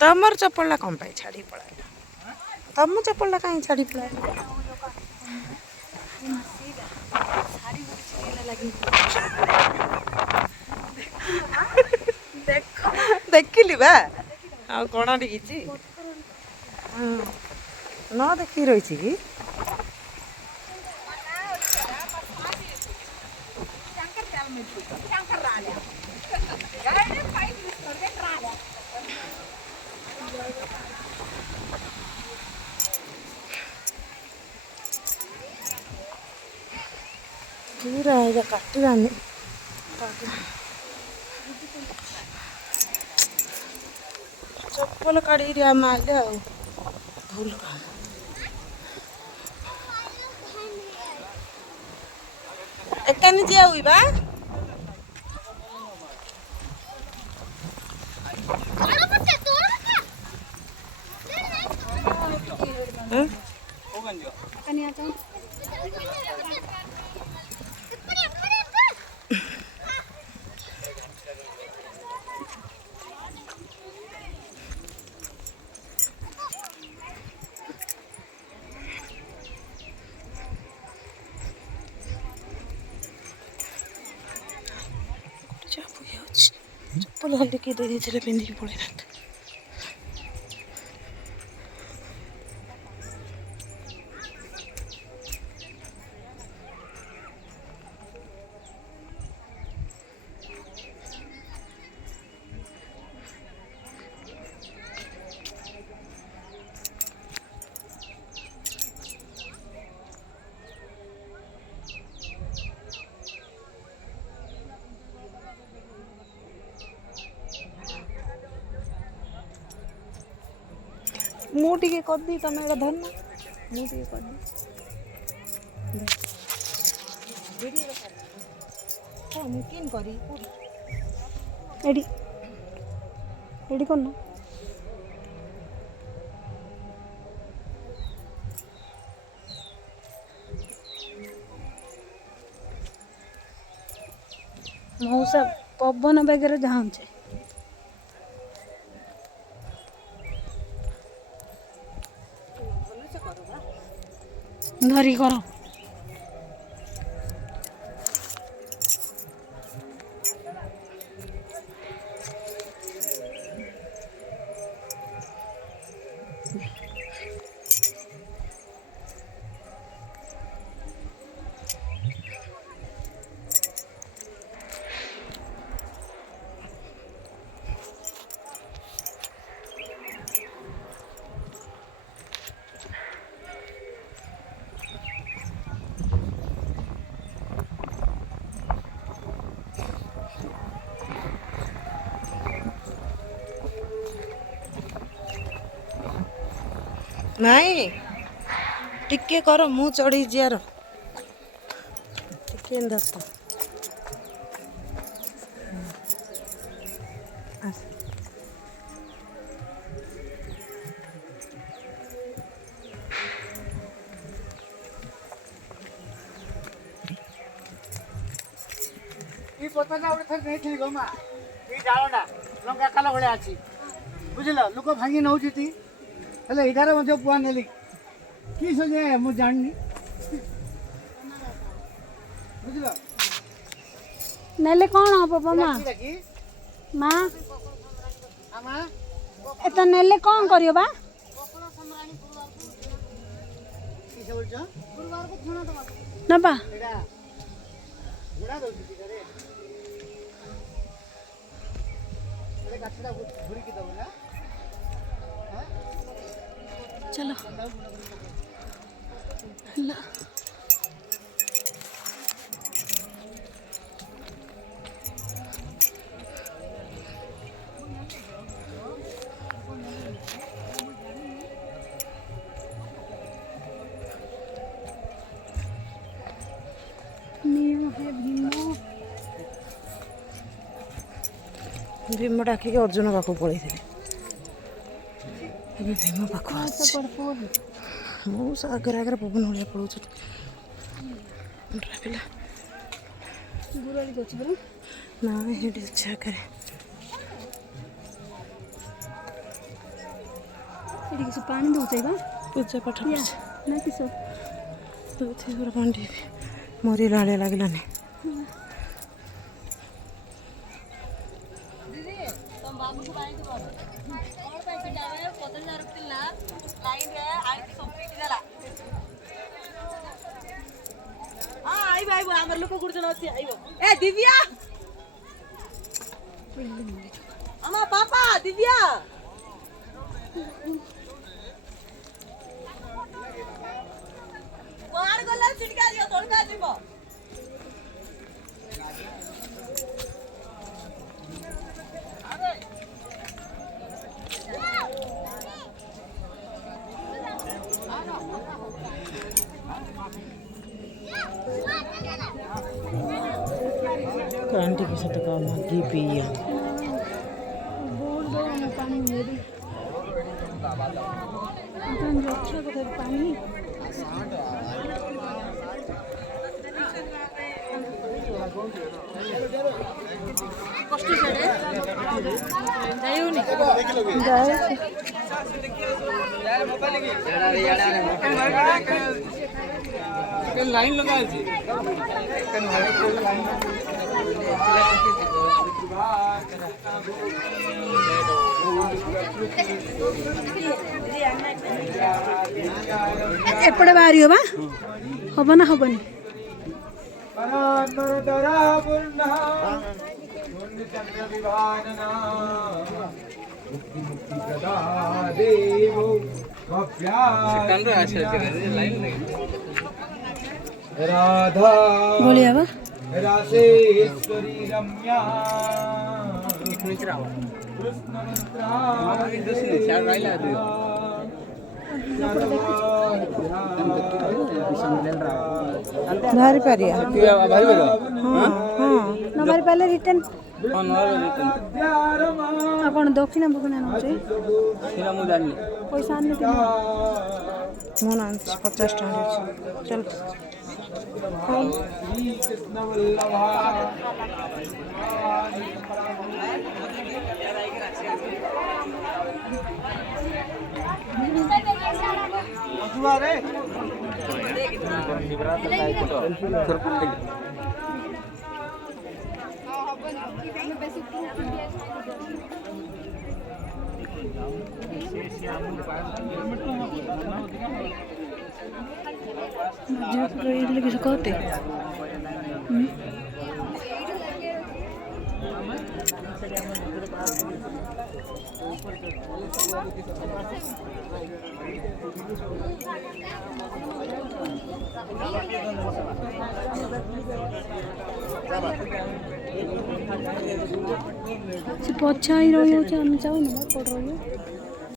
तमर चप्पल कौन पाई छाड़ी पड़ा तम चप्पल कहीं छाड़ी पड़ा देखिली बा आ कौन टिकी न देखी रही कि पूरा है काटवानी चप्पल काढ़ी आम आइले भूल एकानी जिया हुई बा चप्पल हल्दी के दे देते पिंधिकी पड़े मुझे करदी तुम एटा धरना मुझे करदी किन करी एडी एडी करना मौसा पवन बेगर जाऊे धरी कर नहीं टिके कर मु चढ़ी जियार टिके दत्त ई पतना उठे थर नहीं थी गोमा ई डालडा लंका काला भले आछि बुझिलो लोक भांगी नउचिति हेले इधार मध्ये पुआ नेली की सजे मु जाननी बुझिलो नेले कौन हो मामा माँ आमा एत नेले कौन करियो बा की से बोलछ गुरुवार को खाना दबा नबा एडा गुडा दउछि करे चलो ହେଲା भीम डाकिକି अर्जुन पाखକୁ ପଳେଇଥିଲେ ଏବେ ଭୀମ ପାଖ ଆସିଛି ମୁଁ ଆଗରେ ଆଗରେ ପବନ ଭଳିଆ ପଳଉଛି ପିଲା ନା ଏଠି ଅଛି ଆଗରେ ଏଠି କିଛି ପାଣି ଦଉଛ ବା ପୂଜା ପାଠ ନା କିସ ପାଣି ମରିଲା ଭଳିଆ ଲାଗିଲାନି दिव्या अमा पापा दिव्या कुआर गला छिटका दियो तोड़का जीवो आंटी के साथ काम की पिया पानी मेरी रक्षा को पानी कष्ट छड़े जायूनी लाइन लगा छी एपटे बाहरी हो बा हब ना हबनी राधा बोलिए बा रासेश्वरी रम्या भारी पारिया नंबर पहले रिटर्न कौन दक्षिण भुगना नौचे पैसा आने ମୁଁ ନା 50 ଟଙ୍କା ଚାଲ କିଛି କହତେ से पछा ही रही हो हम जाऊ ना पड़ रही